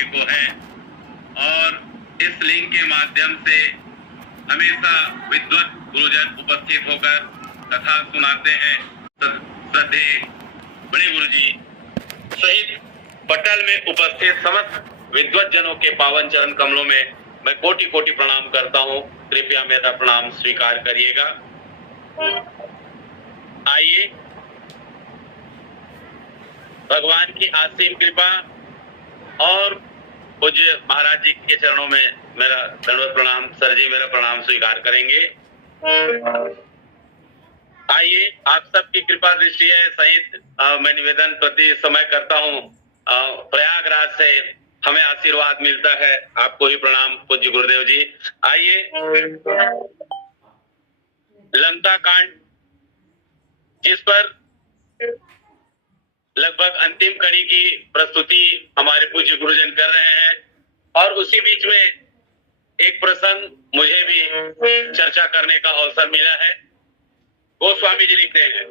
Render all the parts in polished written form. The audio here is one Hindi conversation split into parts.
करने को है और इस लिंक के माध्यम से हमेशा विद्वत गुरुजन उपस्थित होकर कथा सुनाते हैं। श्रद्धेय बड़े गुरुजी सहित पटल में उपस्थित समस्त विद्वत जनों के पावन चरण कमलों में मैं कोटि कोटि प्रणाम करता हूँ। कृपया मेरा प्रणाम स्वीकार करिएगा। आइए भगवान की असीम कृपा और पूज्य महाराज जी के चरणों में मेरा दंडवत प्रणाम। सर जी मेरा प्रणाम स्वीकार करेंगे। आइए आप सबकी कृपा दृष्टि है सहित मैं निवेदन प्रति समय करता हूँ। प्रयागराज से हमें आशीर्वाद मिलता है। आपको ही प्रणाम पूज्य गुरुदेव जी। आइए लंका कांड जिस पर लगभग अंतिम कड़ी की प्रस्तुति हमारे पूज्य गुरुजन कर रहे हैं और उसी बीच में एक प्रसंग मुझे भी चर्चा करने का अवसर मिला है। गोस्वामी जी लिखते हैं,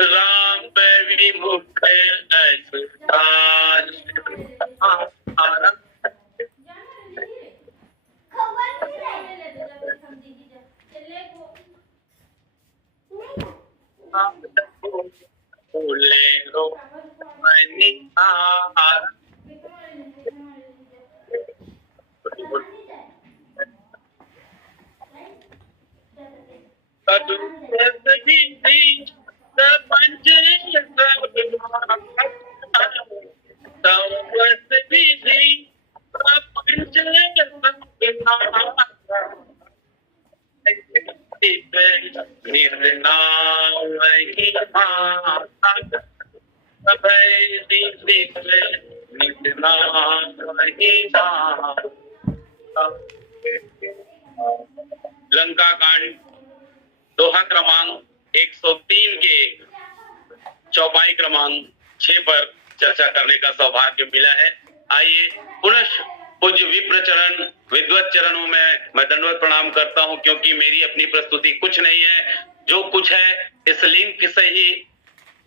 राम पे विमुख लंका कांड दोहा क्रमांक 103 के चौपाई क्रमांक 6 पर चर्चा करने का सौभाग्य मिला है। आइए पुनः पूज्य विप्र चरण विद्वत चरणों में मैं दंडवत प्रणाम करता हूं, क्योंकि मेरी अपनी प्रस्तुति कुछ नहीं है। जो कुछ है इस लिंक से ही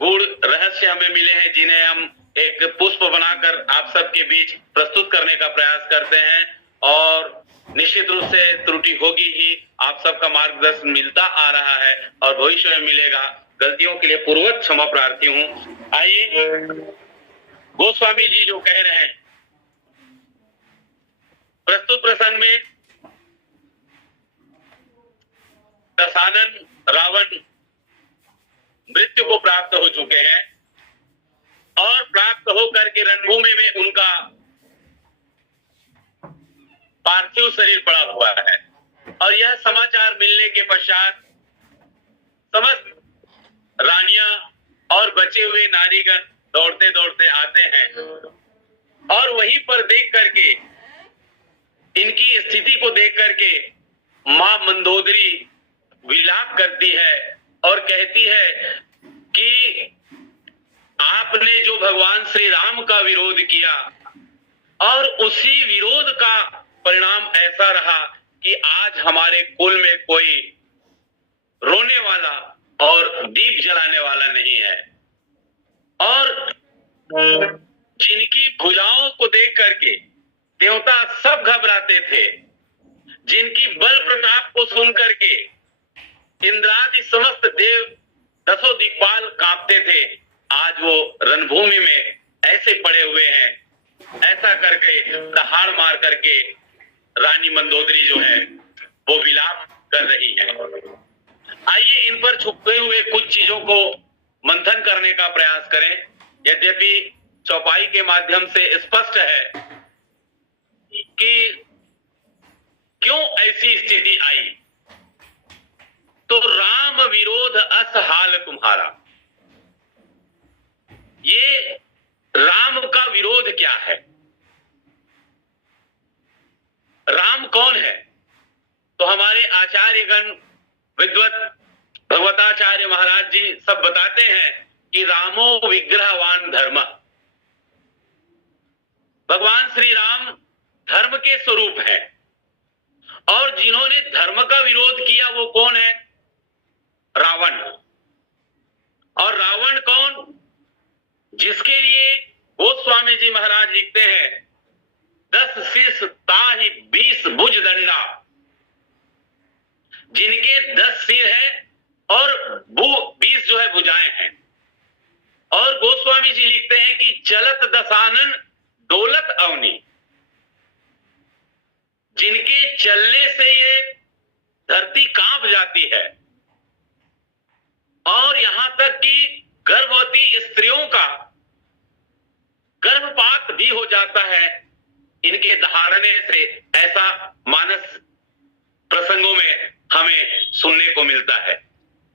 गूढ़ रहस्य हमें मिले हैं, जिन्हें हम एक पुष्प बनाकर आप सबके बीच प्रस्तुत करने का प्रयास करते हैं और निश्चित रूप से त्रुटि होगी ही। आप सबका मार्गदर्शन मिलता आ रहा है और भविष्य में मिलेगा। गलतियों के लिए पूर्वक क्षमा प्रार्थी हूं। आइए गोस्वामी जी जो कह रहे हैं, प्रस्तुत प्रसंग में दशानन रावण मृत्यु को प्राप्त हो चुके हैं और प्राप्त होकर के रणभूमि में उनका पार्थिव शरीर पड़ा हुआ है और यह समाचार मिलने के पश्चात समस्त रानियां और बचे हुए नारीगण दौड़ते दौड़ते आते हैं और वहीं पर देख करके इनकी स्थिति को देख करके मां मंदोदरी विलाप करती है और कहती है कि आपने जो भगवान श्री राम का विरोध किया और उसी विरोध का परिणाम ऐसा रहा कि आज हमारे कुल में कोई रोने वाला और दीप जलाने वाला नहीं है और जिनकी भुजाओं को देख करके देवता सब घबराते थे, जिनकी बल प्रताप को सुन करके इंद्रादि समस्त देव दसों दिक्पाल कांपते थे, आज वो रणभूमि में ऐसे पड़े हुए हैं। ऐसा करके दहाड़ मार करके रानी मंदोदरी जो है वो विलाप कर रही है। आइए इन पर छुपे हुए कुछ चीजों को मंथन करने का प्रयास करें। यद्यपि चौपाई के माध्यम से स्पष्ट है कि क्यों ऐसी स्थिति आई, तो राम विरोध अस हाल तुम्हारा। ये राम का विरोध क्या है? राम कौन है? तो हमारे आचार्यगण विद्वत भगवताचार्य महाराज जी सब बताते हैं कि रामो विग्रहवान धर्म। भगवान श्री राम धर्म के स्वरूप है और जिन्होंने धर्म का विरोध किया वो कौन है? रावण। और रावण कौन? जिसके लिए गोस्वामी जी जी महाराज लिखते हैं 10 शीश ताहि 20 भुज दंडा, जिनके 10 सिर है और 20 जो है भुजाएं हैं। और गोस्वामी जी लिखते हैं कि चलत दसानन डोलत अवनी, जिनके चलने से ये धरती कांप जाती है और यहां तक कि गर्भवती स्त्रियों का गर्भपात भी हो जाता है इनके दहाड़ने से, ऐसा मानस प्रसंगों में हमें सुनने को मिलता है।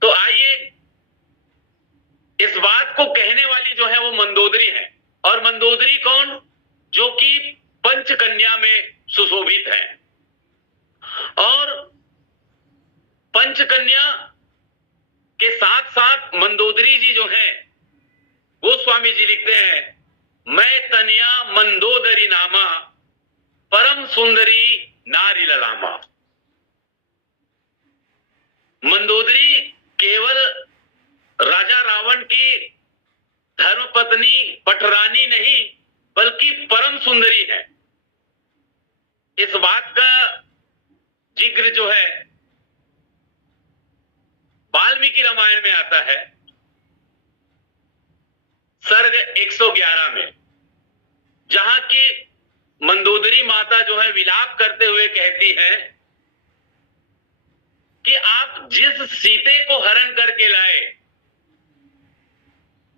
तो आइए, इस बात को कहने वाली जो है वो मंदोदरी है। और मंदोदरी कौन? जो कि पंचकन्या में सुशोभित है। और पंचकन्या के साथ साथ मंदोदरी जी जो है, गोस्वामी जी लिखते हैं मैं तनिया मंदोदरी नामा, परम सुंदरी नारी ललामा। मंदोदरी केवल राजा रावण की धर्मपत्नी पटरानी नहीं, बल्कि परम सुंदरी है। इस बात का जिक्र जो है वाल्मीकि रामायण में आता है, सर्ग 111 में, जहां की मंदोदरी माता जो है विलाप करते हुए कहती है कि आप जिस सीते को हरण करके लाए,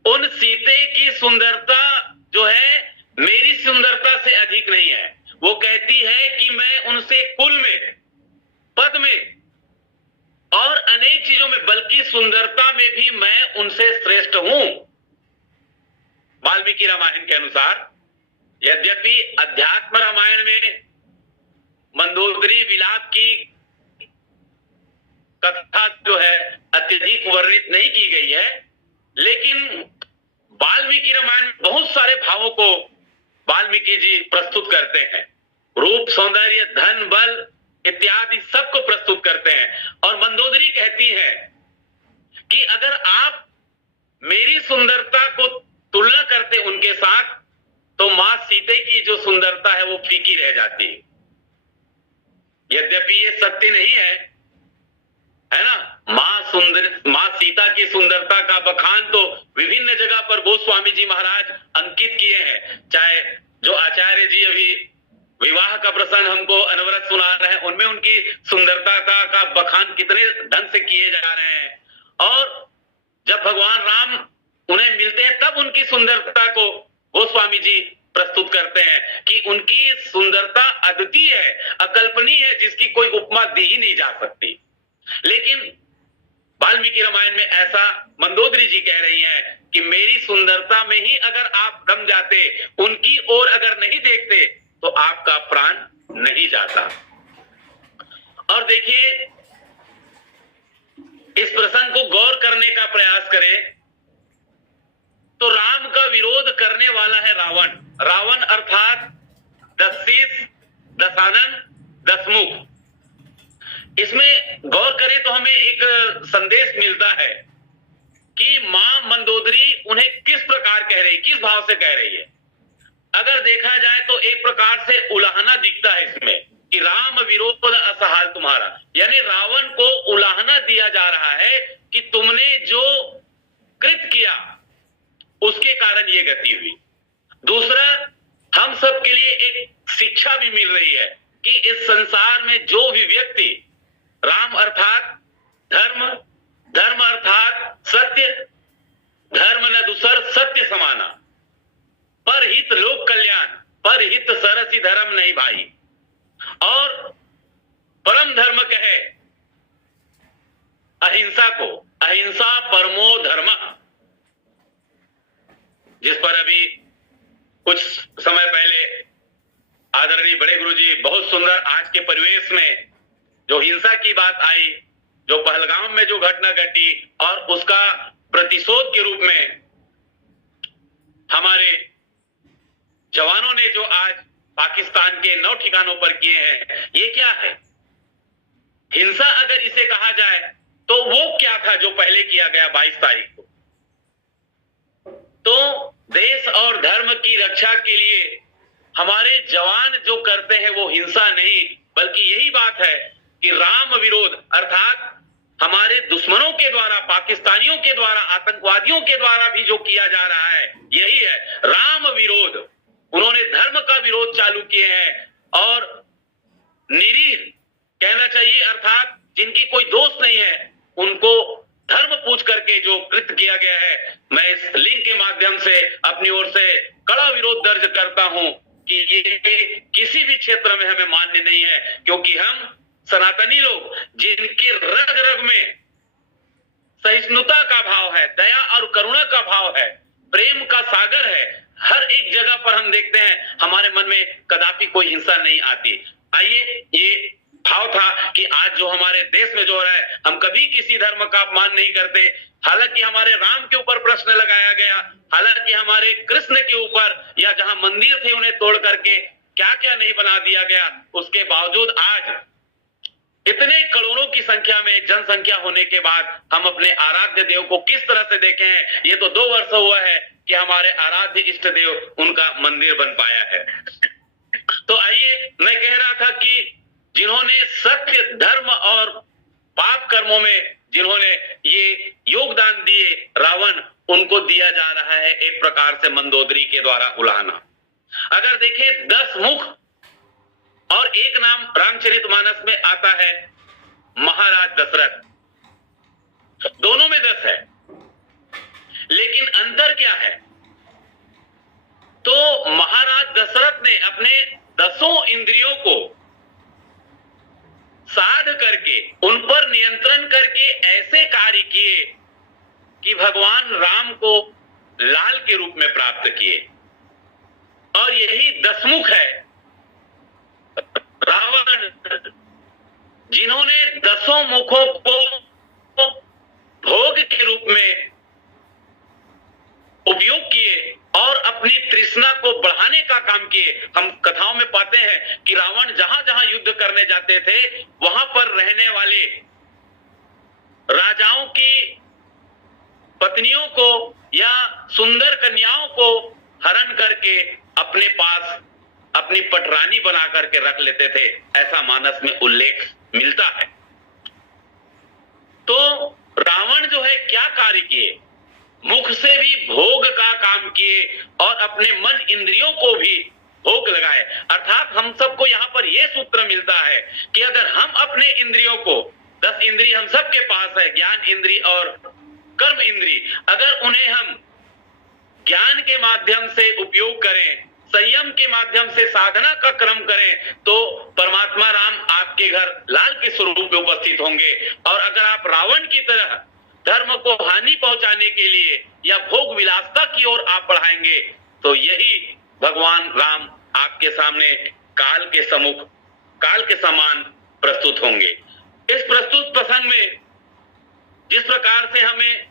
उन सीते की सुंदरता जो है मेरी सुंदरता से अधिक नहीं है। वो कहती है कि मैं उनसे कुल में, पद में और अनेक चीजों में, बल्कि सुंदरता में भी मैं उनसे श्रेष्ठ हूं। वाल्मीकि रामायण के अनुसार, यद्यपि अध्यात्म रामायण में मंदोदरी विलाप की कथा जो है अत्यधिक वर्णित नहीं की गई है, लेकिन वाल्मीकि रामायण में बहुत सारे भावों को वाल्मीकि जी प्रस्तुत करते हैं। रूप, सौंदर्य, धन, बल इत्यादि सबको प्रस्तुत करते हैं। और मंदोदरी कहती है कि अगर आप मेरी सुंदरता को तुलना करते उनके साथ, तो मां सीते की जो सुंदरता है वो फीकी रह जाती है। यद्यपि ये सत्य नहीं है ना। मां सीता की सुंदरता का बखान तो विभिन्न जगह पर गोस्वामी जी महाराज अंकित किए हैं। चाहे जो आचार्य जी अभी विवाह का प्रसंग हमको अनवरत सुना रहे हैं, उनमें उनकी सुंदरता का बखान कितने ढंग से किए जा रहे हैं। और जब भगवान राम उन्हें मिलते हैं तब उनकी सुंदरता को गोस्वामी जी प्रस्तुत करते हैं कि उनकी सुंदरता अद्वितीय है, अकल्पनीय है, जिसकी कोई उपमा दी ही नहीं जा सकती। लेकिन वाल्मीकि रामायण में ऐसा मंदोदरी जी कह रही हैं कि मेरी सुंदरता में ही अगर आप रम जाते, उनकी ओर अगर नहीं देखते, तो आपका प्राण नहीं जाता। और देखिए, इस प्रसंग को गौर करने का प्रयास करें तो राम का विरोध करने वाला है रावण। रावण अर्थात 10 शीश, दसानन, 10 मुख। इसमें गौर करें तो हमें एक संदेश मिलता है कि मां मंदोदरी उन्हें किस प्रकार कह रही, किस भाव से कह रही है। अगर देखा जाए तो एक प्रकार से उलाहना दिखता है इसमें कि राम विरोध असहाल तुम्हारा, यानी रावण को उलाहना दिया जा रहा है कि तुमने जो कृत किया उसके कारण ये गति हुई। दूसरा, हम सब के लिए एक शिक्षा भी मिल रही है कि इस संसार में जो भी व्यक्ति राम अर्थात धर्म, धर्म अर्थात सत्य, धर्म न दूसर सत्य समाना, पर हित लोक कल्याण, पर हित सरसी धर्म नहीं भाई। और परम धर्म कहे अहिंसा को, अहिंसा परमो धर्म, जिस पर अभी कुछ समय पहले आदरणीय बड़े गुरुजी बहुत सुंदर आज के परिवेश में जो हिंसा की बात आई, जो पहलगाम में जो घटना घटी और उसका प्रतिशोध के रूप में हमारे जवानों ने जो आज पाकिस्तान के 9 ठिकानों पर किए हैं, ये क्या है? हिंसा अगर इसे कहा जाए तो वो क्या था जो पहले किया गया 22 तारीख को? तो देश और धर्म की रक्षा के लिए हमारे जवान जो करते हैं वो हिंसा नहीं, बल्कि यही बात है कि राम विरोध अर्थात हमारे दुश्मनों के द्वारा, पाकिस्तानियों के द्वारा, आतंकवादियों के द्वारा भी जो किया जा रहा है यही है राम विरोध। उन्होंने धर्म का विरोध चालू किए हैं और निरीह कहना चाहिए अर्थात जिनकी कोई दोष नहीं है उनको धर्म पूछ करके जो कृत्य किया गया है, मैं इस लिंक के माध्यम से अपनी ओर से कड़ा विरोध दर्ज करता हूं कि ये किसी भी क्षेत्र में हमें मान्य नहीं है, क्योंकि हम सनातनी लोग जिनके रग रग में सहिष्णुता का भाव है, दया और करुणा का भाव है, प्रेम का सागर है, हर एक जगह पर हम देखते हैं हमारे मन में कदापि कोई हिंसा नहीं आती। आइए, ये भाव था कि आज जो हमारे देश में जो हो रहा है, हम कभी किसी धर्म का अपमान नहीं करते। हालांकि हमारे राम के ऊपर प्रश्न लगाया गया, हालांकि हमारे कृष्ण के ऊपर या जहां मंदिर थे उन्हें तोड़ करके क्या क्या नहीं बना दिया गया, उसके बावजूद आज इतने करोड़ों की संख्या में जनसंख्या होने के बाद हम अपने आराध्य देव को किस तरह से देखे हैं। ये तो 2 वर्ष हुआ है कि हमारे आराध्य इष्ट देव उनका मंदिर बन पाया है। तो आइए, मैं कह रहा था कि जिन्होंने सत्य, धर्म और पाप कर्मों में जिन्होंने ये योगदान दिए रावण, उनको दिया जा रहा है एक प्रकार से मंदोदरी के द्वारा उलाहना। अगर देखें 10 मुख और एक नाम रामचरितमानस में आता है महाराज दशरथ, दोनों में 10 है, लेकिन अंतर क्या है? तो महाराज दशरथ ने अपने 10 इंद्रियों को साध करके उन पर नियंत्रण करके ऐसे कार्य किए कि भगवान राम को लाल के रूप में प्राप्त किए। और यही 10 मुख है रावण, जिन्होंने 10 मुखों को भोग के रूप में उपयोग किए और अपनी तृष्णा को बढ़ाने का काम किए। हम कथाओं में पाते हैं कि रावण जहां जहां युद्ध करने जाते थे वहां पर रहने वाले राजाओं की पत्नियों को या सुंदर कन्याओं को हरण करके अपने पास अपनी पटरानी बना करके रख लेते थे, ऐसा मानस में उल्लेख मिलता है। तो रावण जो है क्या कार्य किए? मुख से भी भोग का काम किए और अपने मन इंद्रियों को भी भोग लगाए। अर्थात हम सबको यहाँ पर यह सूत्र मिलता है कि अगर हम अपने इंद्रियों को, 10 इंद्रिय हम सबके पास है, ज्ञान इंद्रिय और कर्म इंद्रिय, अगर उन्हें हम ज्ञान के माध्यम से उपयोग करें, संयम के माध्यम से साधना का क्रम करें, तो परमात्मा राम आपके घर लाल के स्वरूप में उपस्थित होंगे। और अगर आप रावण की तरह धर्म को हानि पहुंचाने के लिए या भोग विलासता की ओर आप बढ़ाएंगे, तो यही भगवान राम आपके सामने काल के सम्मुख, काल के समान प्रस्तुत होंगे। इस प्रस्तुत प्रसंग में जिस प्रकार से हमें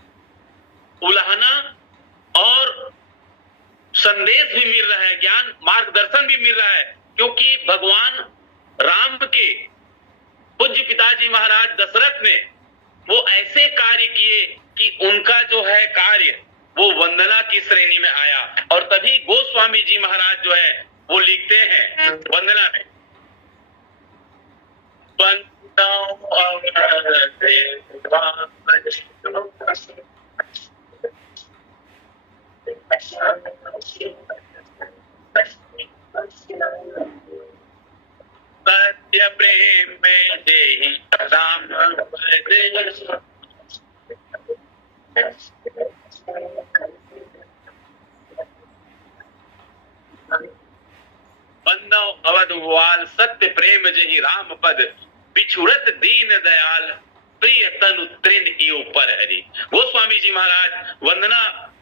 उलाहना और संदेश भी मिल रहा है, ज्ञान मार्गदर्शन भी मिल रहा है, क्योंकि भगवान राम के पूज्य पिताजी महाराज दशरथ ने वो ऐसे कार्य किए कि उनका जो है कार्य वो वंदना की श्रेणी में आया। और तभी गोस्वामी जी महाराज जो है वो लिखते हैं वंदना में, सत्य प्रेम में देहि राम बंदो अवधवाल, सत्य प्रेम जहि राम पद, बिछुड़त दीन दयाल, प्रिय तनु तृण इउ पर हरि। गोस्वामी जी महाराज वंदना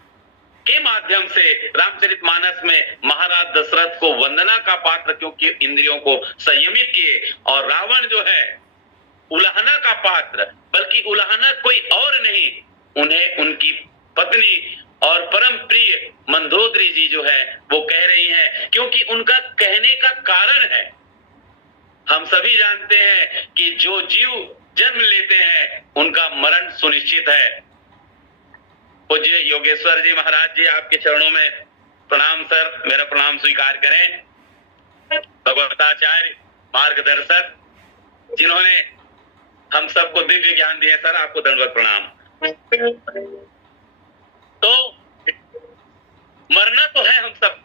के माध्यम से रामचरितमानस में महाराज दशरथ को वंदना का पात्र, क्योंकि इंद्रियों को संयमित किए, और रावण जो है उलाहना का पात्र, बल्कि उलाहना कोई और नहीं, उन्हें उनकी पत्नी और परम प्रिय मंदोदरी जी जो है वो कह रही हैं, क्योंकि उनका कहने का कारण है। हम सभी जानते हैं कि जो जीव जन्म लेते हैं उनका मरण सुनिश्चित है, पूज्य योगेश्वर जी महाराज जी, आपके चरणों में प्रणाम सर, मेरा प्रणाम स्वीकार करें। भगवताचार्य मार्गदर्शक जिन्होंने हम सबको दिव्य ज्ञान दिए सर, आपको दंडवत प्रणाम। तो मरना तो है हम सब,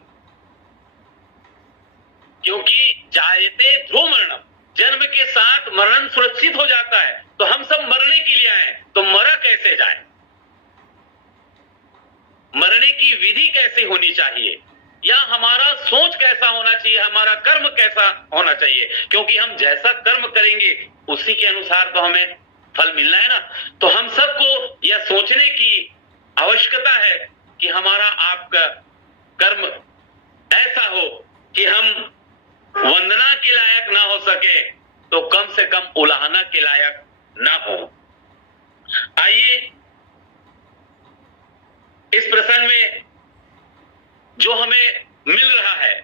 क्योंकि जायते ध्रुव मरणम, जन्म के साथ मरण सुरक्षित हो जाता है। तो हम सब मरने के लिए आए, तो मरा कैसे जाए, मरने की विधि कैसे होनी चाहिए, या हमारा सोच कैसा होना चाहिए, हमारा कर्म कैसा होना चाहिए, क्योंकि हम जैसा कर्म करेंगे उसी के अनुसार तो हमें फल मिलना है ना। तो हम सबको यह सोचने की आवश्यकता है कि हमारा आपका कर्म ऐसा हो कि हम वंदना के लायक ना हो सके तो कम से कम उलाहना के लायक ना हो। आइए इस प्रसंग में जो हमें मिल रहा है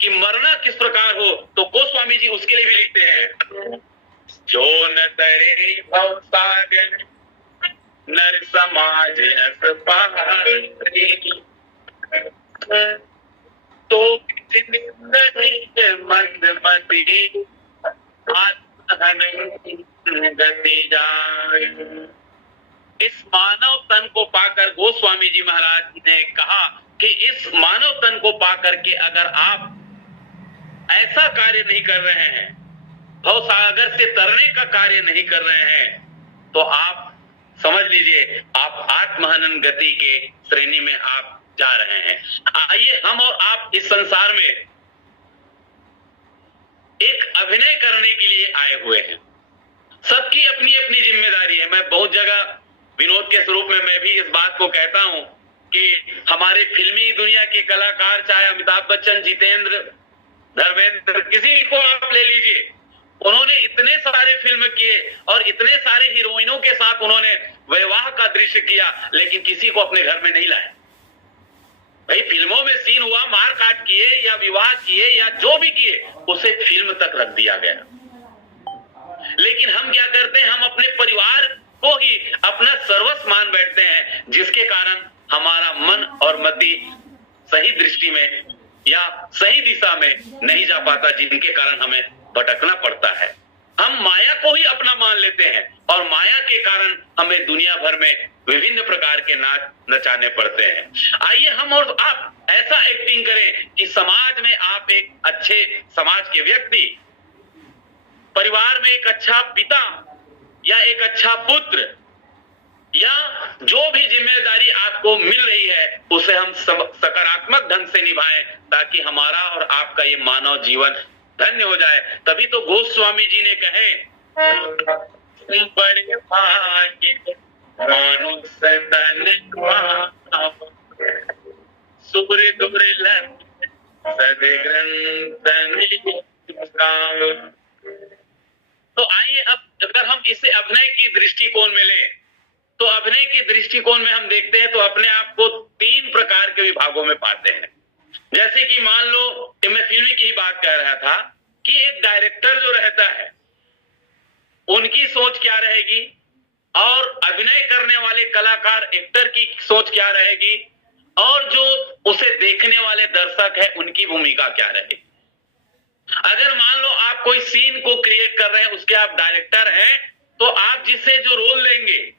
कि मरना किस प्रकार हो, तो गोस्वामी जी उसके लिए भी लिखते हैं, जो न तरे भव सागर नर समाज अस पारी, तो मंदमती गति जाए। इस मानव तन को पाकर गोस्वामी जी महाराज ने कहा कि इस मानव तन को पाकर के अगर आप ऐसा कार्य नहीं कर रहे हैं, भव सागर से तरने का कार्य नहीं कर रहे हैं, तो आप समझ लीजिए आप आत्महनन गति के श्रेणी में आप जा रहे हैं। आइए हम और आप इस संसार में एक अभिनय करने के लिए आए हुए हैं। सबकी अपनी अपनी जिम्मेदारी है। मैं बहुत जगह विनोद के स्वरूप में मैं भी इस बात को कहता हूं कि हमारे फिल्मी दुनिया के कलाकार, चाहे अमिताभ बच्चन, जितेंद्र, धर्मेंद्र, किसी को आप ले लीजिए, उन्होंने इतने सारे फिल्म किए और इतने सारे हीरोइनों के साथ उन्होंने विवाह का दृश्य किया, लेकिन किसी को अपने घर में नहीं लाए। भाई फिल्मों में सीन हुआ, मार काट किए या विवाह किए या जो भी किए, उसे फिल्म तक रख दिया गया। लेकिन हम क्या करते हैं, हम अपने परिवार को ही अपना सर्वस्व मान बैठते हैं, जिसके कारण हमारा मन और मति सही दृष्टि में या सही दिशा में नहीं जा पाता, जिनके कारण हमें भटकना पड़ता है। हम माया को ही अपना मान लेते हैं और माया के कारण हमें दुनिया भर में विभिन्न प्रकार के नाच नचाने पड़ते हैं। आइए हम और आप ऐसा एक्टिंग करें कि समाज में आप एक अच्छे समाज के व्यक्ति, परिवार में एक अच्छा पिता या एक अच्छा पुत्र, या जो भी जिम्मेदारी आपको मिल रही है उसे हम सकारात्मक ढंग से निभाएं, ताकि हमारा और आपका ये मानव जीवन धन्य हो जाए। तभी तो गोस्वामी जी ने कहे, बड़े भाग्य मनुष्य तन सुर दुर्लभ सदग्रंथ। तो आइए अब अगर हम इसे अभिनय की दृष्टिकोण में लें, तो अभिनय की दृष्टिकोण में हम देखते हैं तो अपने आप को 3 प्रकार के विभागों में पाते हैं। जैसे कि मान लो कि मैं फिल्मी की ही बात कर रहा था कि एक डायरेक्टर जो रहता है उनकी सोच क्या रहेगी, और अभिनय करने वाले कलाकार एक्टर की सोच क्या रहेगी, और जो उसे देखने वाले दर्शक है उनकी भूमिका क्या रहेगी। अगर मान लो आप कोई सीन को क्रिएट कर रहे हैं, उसके आप डायरेक्टर हैं, तो आप जिससे जो रोल लेंगे,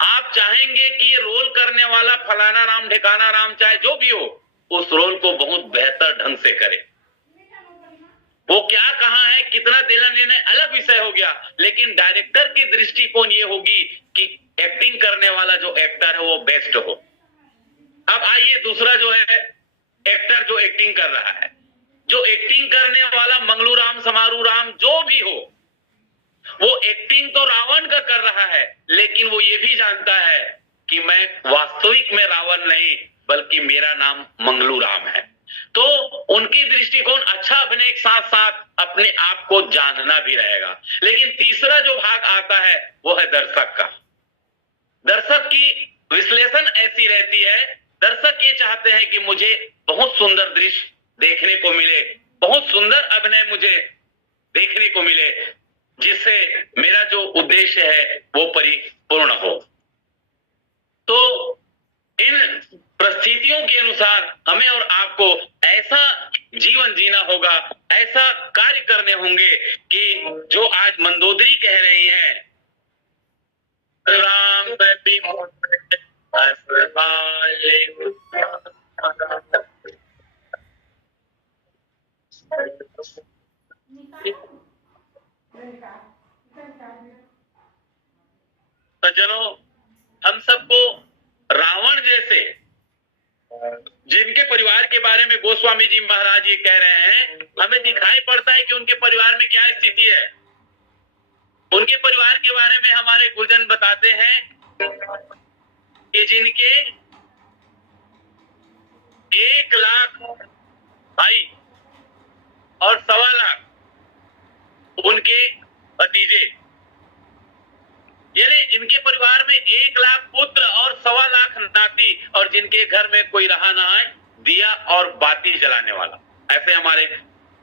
आप चाहेंगे कि ये रोल करने वाला फलाना राम ढिकाना राम, चाहे जो भी हो, उस रोल को बहुत बेहतर ढंग से करे। वो क्या कहाँ है, कितना देना लेना अलग विषय हो गया, लेकिन डायरेक्टर की दृष्टिकोण ये होगी कि एक्टिंग करने वाला जो एक्टर है वो बेस्ट हो। अब आइए दूसरा जो है एक्टर जो एक्टिंग कर रहा है, जो एक्टिंग करने वाला मंगलू राम, समारू राम जो भी हो, वो एक्टिंग तो रावण का कर रहा है, लेकिन वो ये भी जानता है कि मैं वास्तविक में रावण नहीं बल्कि मेरा नाम मंगलू राम है। तो उनकी दृष्टिकोण अच्छा अभिनय के साथ साथ अपने आप को जानना भी रहेगा। लेकिन तीसरा जो भाग आता है वो है दर्शक का। दर्शक की विश्लेषण ऐसी रहती है, दर्शक ये चाहते हैं कि मुझे बहुत सुंदर दृश्य देखने को मिले, बहुत सुंदर अभिनय मुझे देखने को मिले, जिससे मेरा जो उद्देश्य है वो परिपूर्ण हो। तो इन परिस्थितियों के अनुसार हमें और आपको ऐसा जीवन जीना होगा, ऐसा कार्य करने होंगे कि जो आज मंदोदरी कह रही हैं, राम सज्जनों, हम सबको रावण जैसे जिनके परिवार के बारे में गोस्वामी जी महाराज ये कह रहे हैं, हमें दिखाई पड़ता है कि उनके परिवार में क्या स्थिति है। उनके परिवार के बारे में हमारे गुरुजन बताते हैं कि जिनके 1 लाख भाई और 1.25 लाख उनके भतीजे, यानी इनके परिवार में 1 लाख पुत्र और 1.25 लाख नाती, और जिनके घर में कोई रहा ना है दिया और बाती जलाने वाला। ऐसे हमारे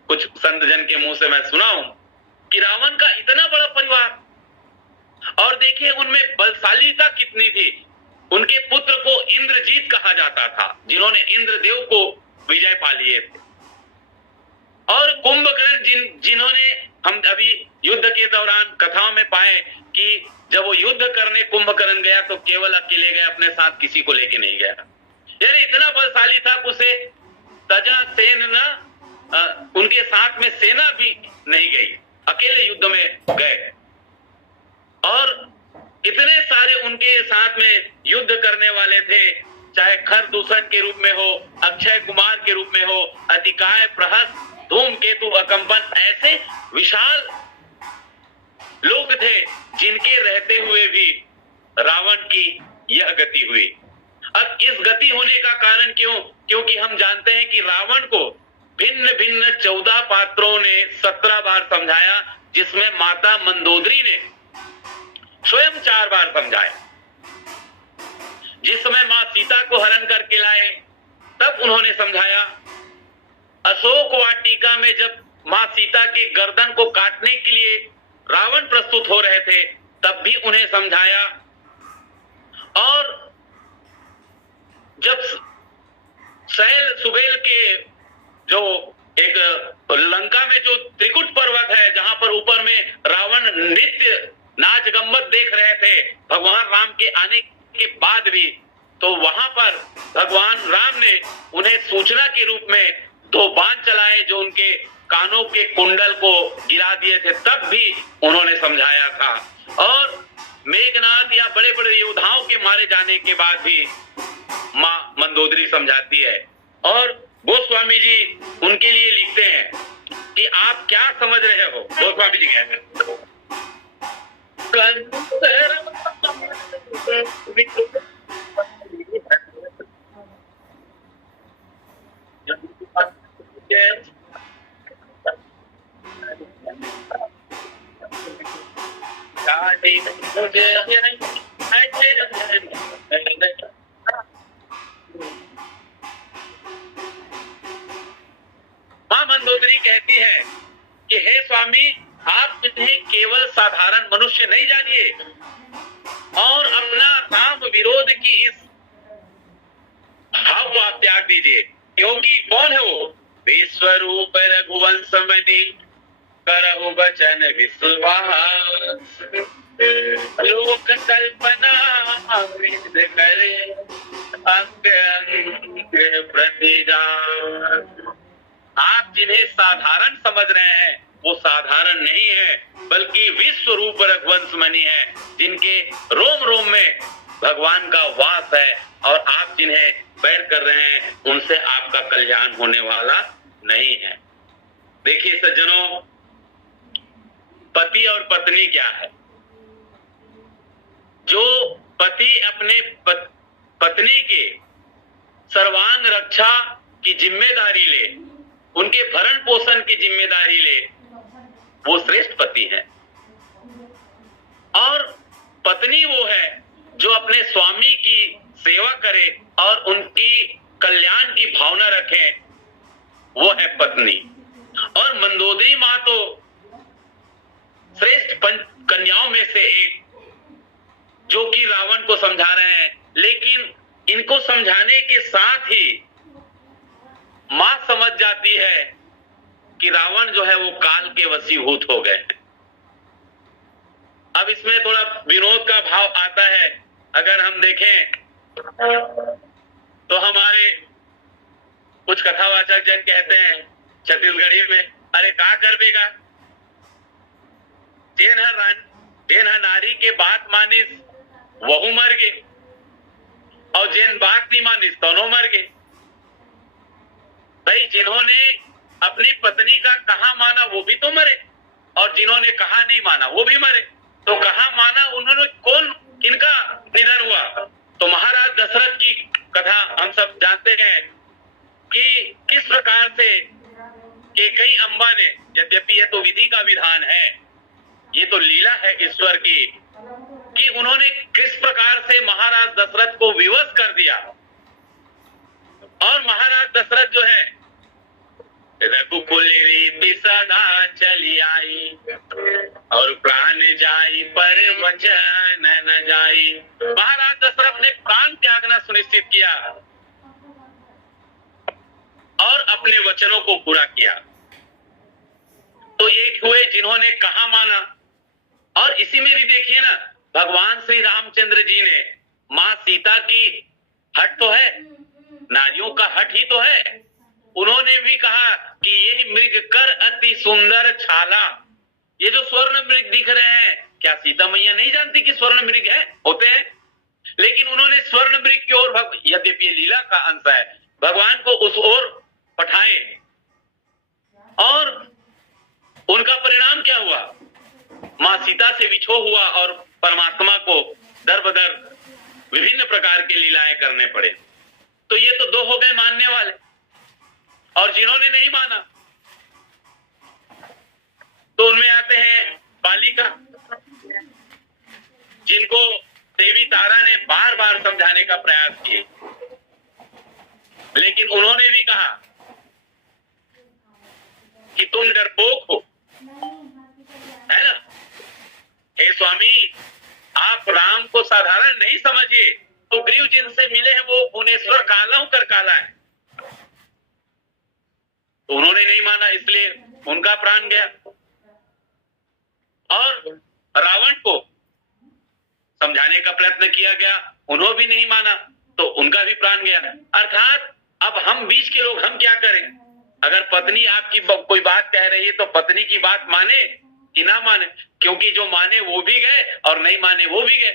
कुछ संत जन के मुंह से मैं सुना हूं कि रावण का इतना बड़ा परिवार, और देखिए उनमें बलशालीता कितनी थी। उनके पुत्र को इंद्रजीत कहा जाता था, जिन्होंने इंद्रदेव को विजय पा लिए थे। और कुंभकर्ण जिन्होंने हम अभी युद्ध के दौरान कथाओं में पाए कि जब वो युद्ध करने कुंभकर्ण गया तो केवल अकेले गया, अपने साथ किसी को लेके नहीं गया। यानी इतना बलशाली था कि उसे तजा सेन न उनके साथ में सेना भी नहीं गई, अकेले युद्ध में गए। और इतने सारे उनके साथ में युद्ध करने वाले थे, चाहे खरदूषण के रूप में हो, अक्षय कुमार के रूप में हो, अतिकाय, प्रहस, धूमकेतु, अकंपन, ऐसे विशाल लोग थे जिनके रहते हुए भी रावण की यह गति हुई। अब इस गति होने का कारण क्यों? क्योंकि हम जानते हैं कि रावण को भिन्न भिन्न 14 पात्रों ने 17 बार समझाया, जिसमें माता मंदोदरी ने स्वयं 4 बार समझाया। जिस समय मां सीता को हरण करके लाए तब उन्होंने समझाया। अशोक वाटिका में जब मां सीता की गर्दन को काटने के लिए रावण प्रस्तुत हो रहे थे तब भी उन्हें समझाया। और जब शैल सुबेल के जो एक लंका में जो त्रिकुट पर्वत है, जहां पर ऊपर में रावण नृत्य नाच गम्मत देख रहे थे भगवान राम के आने के बाद भी, तो वहां पर भगवान राम ने उन्हें सूचना के रूप में 2 बाण चलाए जो उनके कानों के कुंडल को गिरा दिए थे, तब भी उन्होंने समझाया था। और मेघनाथ या बड़े बड़े योद्धाओं के मारे जाने के बाद भी मां मंदोदरी समझाती है। और गोस्वामी जी उनके लिए लिखते हैं कि आप क्या समझ रहे हो। गोस्वामी जी कहते हैं मां मंदोदरी कहती है कि हे स्वामी, आप इन्हें केवल साधारण मनुष्य नहीं जानिए और अपना राम विरोध की इस भाव को आप त्याग दीजिए। क्योंकि कौन है वो? विश्वरूप रघुवंश मणि करहु बचन विश्वास, लोक कल्पना विद करे अंग अंग प्रतिजान। आप जिन्हें साधारण समझ रहे हैं वो साधारण नहीं है, बल्कि विश्व रूप रघुवंश मणि है, जिनके रोम रोम में भगवान का वास है। और आप जिन्हें बैर कर रहे हैं उनसे आपका कल्याण होने वाला नहीं है। देखिए सज्जनों, पति और पत्नी क्या है। जो पति अपने पत्नी के सर्वांग रक्षा की जिम्मेदारी ले, उनके भरण पोषण की जिम्मेदारी ले, वो श्रेष्ठ पति है। और पत्नी वो है जो अपने स्वामी की सेवा करे और उनकी कल्याण की भावना रखे, वो है पत्नी। और मंदोदरी मां तो श्रेष्ठ कन्याओं में से एक, जो कि रावण को समझा रहे हैं। लेकिन इनको समझाने के साथ ही मां समझ जाती है कि रावण जो है वो काल के वशीभूत हो गए हैं। अब इसमें थोड़ा विनोद का भाव आता है। अगर हम देखें तो हमारे कुछ कथावाचक जन कहते हैं छत्तीसगढ़ी में, अरे का कर बेगा, जेन नारी के बात मानिस वहु मर गे, और जेन बात नहीं मानिस दोनों मर गए। भाई जिन्होंने अपनी पत्नी का कहा माना वो भी तो मरे, और जिन्होंने कहा नहीं माना वो भी मरे। तो कहा माना उन्होंने कौन, किनका निधन हुआ? तो महाराज दशरथ की कथा हम सब जानते हैं कि किस प्रकार से कैकेयी अम्बा ने, यद्यपि ये तो विधि का विधान है, ये तो लीला है ईश्वर की, कि उन्होंने किस प्रकार से महाराज दशरथ को विवश कर दिया। और महाराज दशरथ जो है, रघुकुल रीति सदा चली आई, और प्राण जाई पर वचन न जाई। महाराज दशरथ ने प्राण त्यागना सुनिश्चित किया और अपने वचनों को पूरा किया। तो एक हुए जिन्होंने कहा माना। और इसी में भी देखिए ना, भगवान श्री रामचंद्र जी ने मां सीता की हट तो है, नारियों का हट ही तो है, उन्होंने भी कहा कि ये मृग कर अति सुंदर छाला। ये जो स्वर्ण मृग दिख रहे हैं, क्या सीता मैया नहीं जानती कि स्वर्ण मृग है, होते हैं? लेकिन उन्होंने स्वर्ण मृग की ओर, यद्यपि लीला का अंश है, भगवान को उस ओर पठाए। और उनका परिणाम क्या हुआ? मां सीता से विछोह हुआ और परमात्मा को दर बदर विभिन्न प्रकार की लीलाएं करने पड़े। तो ये तो दो हो गए मानने वाले, और जिन्होंने नहीं माना तो उनमें आते हैं बालिका, जिनको देवी तारा ने बार बार समझाने का प्रयास किए, लेकिन उन्होंने भी कहा कि तुम डरपोक हो, है ना? हे स्वामी, आप राम को साधारण नहीं समझिए, तो ग्रीव जिनसे मिले हैं वो भुवनेश्वर काला होकर काला है। तो उन्होंने नहीं माना, इसलिए उनका प्राण गया। और रावण को समझाने का प्रयत्न किया गया, उन्होंने भी नहीं माना, तो उनका भी प्राण गया। अर्थात अब हम बीच के लोग, हम क्या करें? अगर पत्नी आपकी कोई बात कह रही है तो पत्नी की बात माने कि ना माने? क्योंकि जो माने वो भी गए और नहीं माने वो भी गए।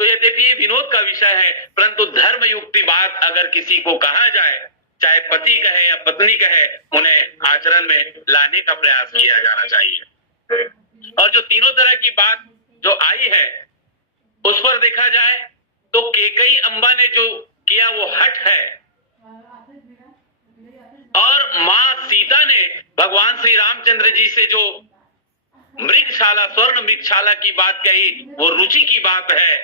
तो ये देखिए विनोद का विषय है, परंतु धर्म युक्ति बात अगर किसी को कहा जाए, चाहे पति कहे या पत्नी कहे, उन्हें आचरण में लाने का प्रयास किया जाना चाहिए। और जो तीनों तरह की बात जो आई है उस पर देखा जाए तो कैकेयी अम्बा ने जो किया वो हठ है, और मां सीता ने भगवान श्री रामचंद्र जी से जो मृगशाला, स्वर्ण मृगशाला की बात कही, वो रुचि की बात है।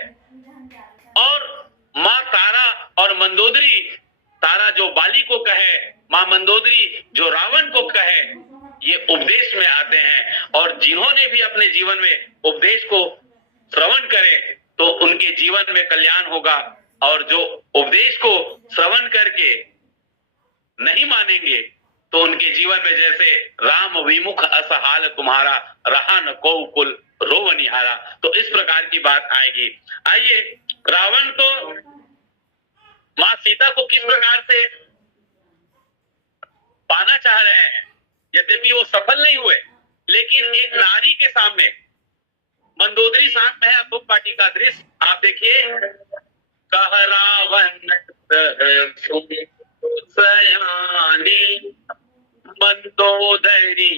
और मां तारा और मंदोदरी, तारा जो बाली को कहे, मां मंदोदरी जो रावण को कहे, ये उपदेश में आते हैं। और जिन्होंने भी अपने जीवन में उपदेश को श्रवण करे तो उनके जीवन में कल्याण होगा, और जो उपदेश को श्रवण करके नहीं मानेंगे तो उनके जीवन में जैसे राम विमुख असहाल तुम्हारा, रहा न को कुल रोवनिहारा, तो इस प्रकार की बात आएगी। आइए, रावण तो मां सीता को किस प्रकार से पाना चाह रहे हैं, यद्यपि वो सफल नहीं हुए, लेकिन एक नारी के सामने, मंदोदरी साथ में है, अशोक पाटी का दृश्य आप देखिए। कह रावण सयानी मंदोदरी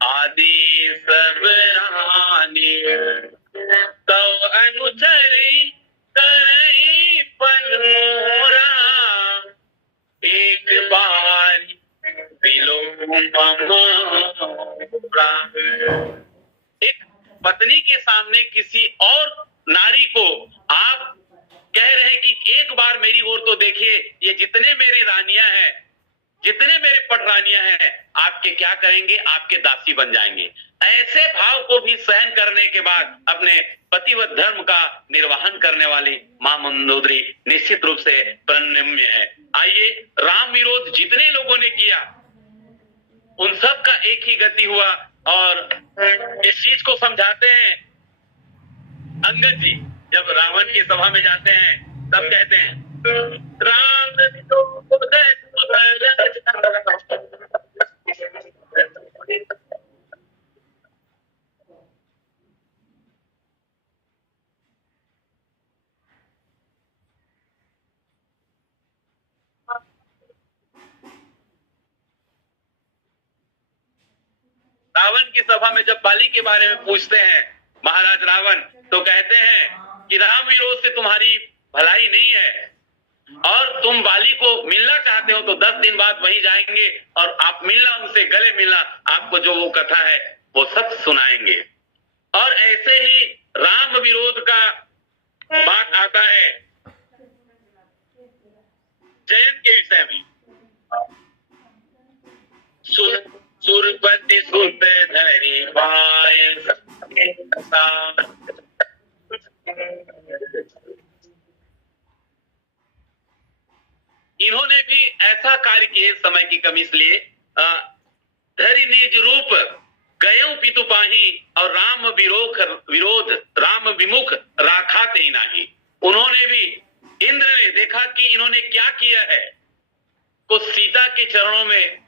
आदि सब रानी, तो अनुचरी करई पनोरा, एक बार बिलो एक पत्नी के सामने किसी और नारी को आप कह रहे हैं कि एक बार मेरी ओर तो देखिए, ये जितने मेरी रानियां हैं, जितने मेरे पटरानियां हैं, आपके क्या करेंगे? आपके दासी बन जाएंगे। ऐसे भाव को भी सहन करने के बाद अपने पतिव्रत धर्म का निर्वहन करने वाली मां मंदोदरी निश्चित रूप से प्रणम्य है। आइए, राम विरोध जितने लोगों ने किया उन सब का एक ही गति हुआ, और इस चीज को समझाते हैं अंगद जी जब रावण की सभा में जाते हैं, तब कहते हैं राम रावण की सभा में जब बाली के बारे में पूछते हैं महाराज रावण, तो कहते हैं कि राम विरोध से तुम्हारी भलाई नहीं है, और तुम बाली को मिलना चाहते हो तो 10 दिन बाद वहीं जाएंगे और आप मिलना, उनसे गले मिलना, आपको जो वो कथा है वो सब सुनाएंगे। और ऐसे ही राम विरोध का बात आता है जयंत के विषय में। सुरपति सुत धरी पाए इन्होंने भी ऐसा कार्य किए समय की कमी इसलिए, धरी निज रूप गयो पितु पाही और राम विरोध राम विमुख राखा ते नाही। उन्होंने भी, इंद्र ने देखा कि इन्होंने क्या किया है, को सीता के चरणों में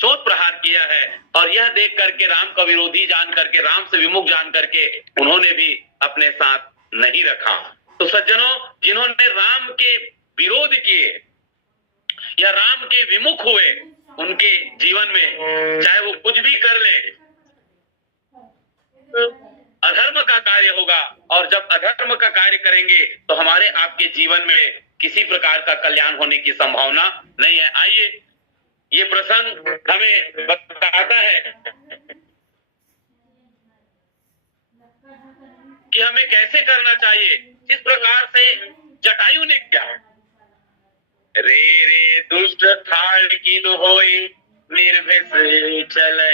चोट प्रहार किया है, और यह देख करके राम का विरोधी जान करके, राम से विमुख जान करके उन्होंने भी अपने साथ नहीं रखा। तो सज्जनों, जिन्होंने राम के विरोध किए या राम के विमुख हुए, उनके जीवन में चाहे वो कुछ भी कर ले, अधर्म का कार्य होगा, और जब अधर्म का कार्य करेंगे तो हमारे आपके जीवन में किसी प्रकार का कल्याण होने की संभावना नहीं है। आइए, ये प्रसंग हमें बताता है कि हमें कैसे करना चाहिए, जिस प्रकार से जटायु ने किया। रे रे दुष्ट थाल किन होई निर्भय से चले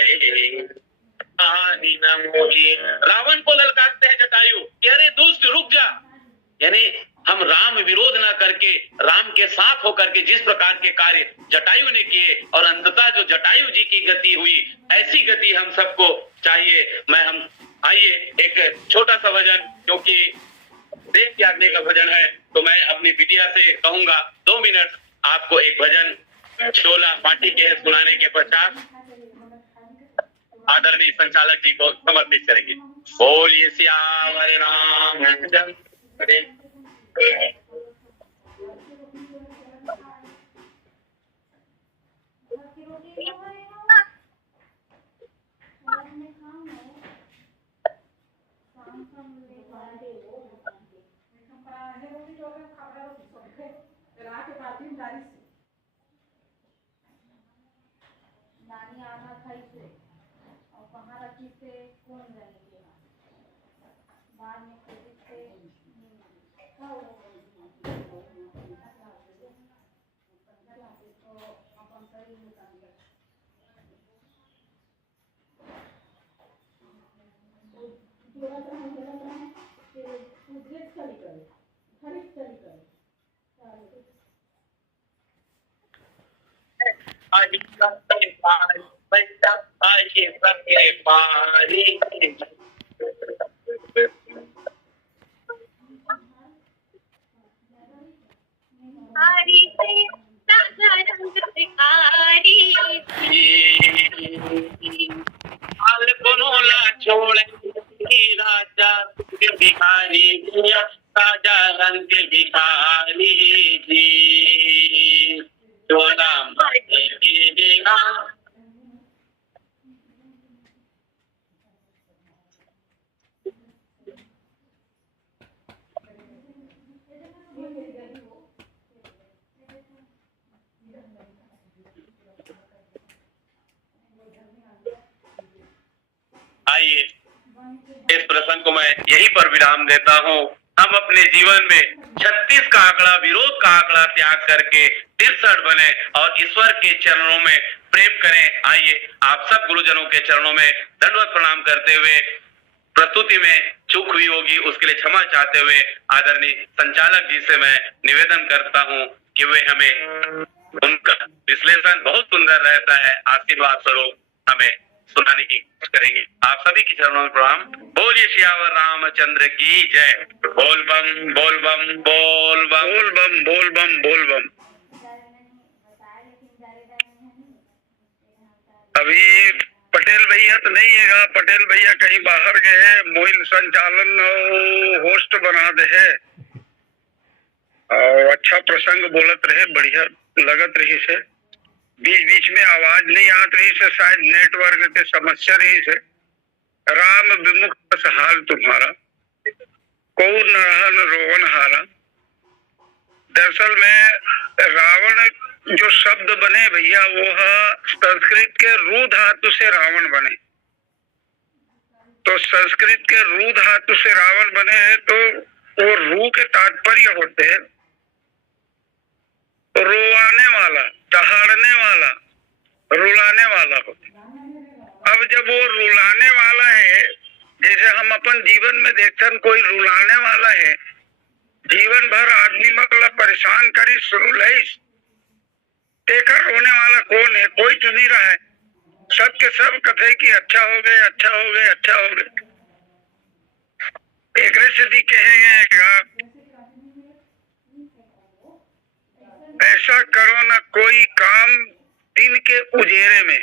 आनी न मोही। रावण को ललकारते हैं जटायु कि अरे दुष्ट रुक जा, यानी हम राम विरोध ना करके राम के साथ होकर के जिस प्रकार के कार्य जटायु ने किए, और अंततः जो जटायु जी की गति हुई, ऐसी गति हम सबको चाहिए। आइए एक छोटा सा भजन, क्योंकि देव त्यागने का भजन है, तो मैं अपनी बिटिया से कहूंगा 2 मिनट आपको एक भजन छोला पार्टी के सुनाने के पश्चात आदरणीय संचालक जी को समर्पित करेंगे। बोलिए सियावर रामचंद्र। नानी आधा खाई से और कहाँ रखी से कौन जाने के बाद में से छोड़ राजा भिखारी राजा रंग भिखारी जी चोला माटी की बिना। आइए, इस प्रसंग को मैं यहीं पर विराम देता हूँ। हम अपने जीवन में 36 का आंकड़ा, विरोध का आंकड़ा त्याग करके 63 बने और ईश्वर के चरणों में प्रेम करें। आइए, आप सब गुरुजनों के चरणों में दंडवत प्रणाम करते हुए प्रस्तुति में चूक हुई होगी उसके लिए क्षमा चाहते हुए आदरणीय संचालक जी से मैं निवेदन करता हूं कि वे हमें उनका विश्लेषण बहुत सुंदर रहता है, आशीर्वाद स्वरूप हमें सुनाने की कोशिश करेंगे। आप सभी की चरणों में प्रणाम। बोलिए सियावर रामचंद्र की जय। बोल बम बोल बम बोल बम बोल बम बोल बम बोल बम। अभी पटेल भैया तो नहीं है, पटेल भैया कहीं बाहर गए हैं, मोबाइल संचालन होस्ट बना दे है और अच्छा प्रसंग बोलत रहे, बढ़िया लगत रही से। बीच बीच में आवाज नहीं आत रही से, शायद नेटवर्क के समस्या रही से। राम विमुख बस हाल तुम्हारा, को न रहा न रोवन हारा। दरअसल में रावण जो शब्द बने भैया वो है संस्कृत के रू धातु से रावण बने। तो संस्कृत के रू धातु से रावण बने हैं तो वो रू के तात्पर्य होते हैं रोवाने वाला, दहाड़ने वाला, रुलाने वाला होता। अब जब वो रुलाने वाला है, जैसे हम अपन जीवन में देखते हैं कोई रुलाने वाला है, जीवन भर आदमी मतलब परेशान करी शुरू लईस, देखकर रोने वाला कौन है? कोई तो नहीं रहा है। सब के सब कथे कि अच्छा हो गए, अच्छा हो गए, अच्छा हो गए। एक से कहेगा ऐसा करो ना कोई काम दिन के उजेरे में,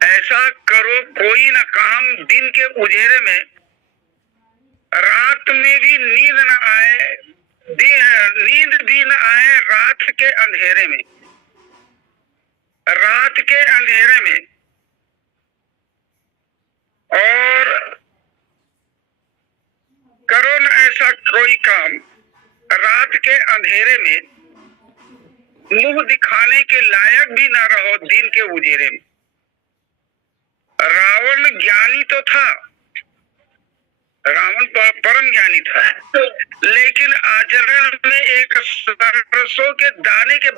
ऐसा करो कोई ना काम दिन के उजेरे में, रात में भी नींद न आए, नींद भी न आए रात के अंधेरे में, रात के अंधेरे में। और करो न ऐसा कोई काम रात के अंधेरे में, मुंह दिखाने के लायक भी ना रहो दिन के उजेरे में। रावण ज्ञानी तो था, रावण परम ज्ञानी था, लेकिन आचरण में एक सरसों के दाने के